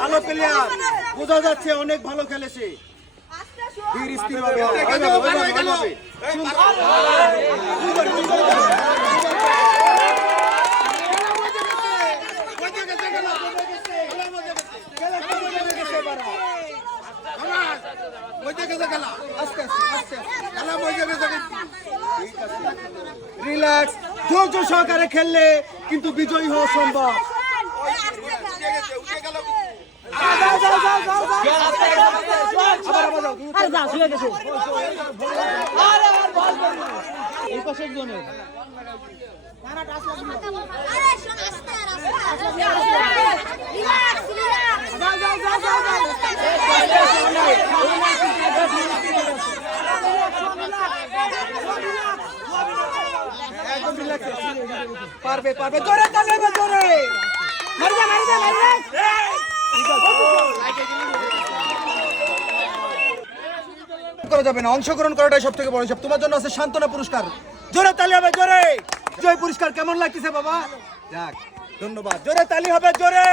ভালো প্লেয়ার বোঝা যাচ্ছে, অনেক ভালো খেলেছে। রিল্যাক্স, ধৈর্য সহকারে খেললে কিন্তু বিজয়ী হওয়া সম্ভব। পারবে পারবে, জোরে তালিবে, জোরে করা যাবে না। অংশগ্রহণ করাটাই সব থেকে বড় হিসাব। তোমার জন্য আছে সান্ত্বনা পুরস্কার। জোরে তালি হবে, জোরে। জয় পুরস্কার কেমন লাগতেছে বাবা? যাক, ধন্যবাদ। জোরে তালি হবে, জোরে।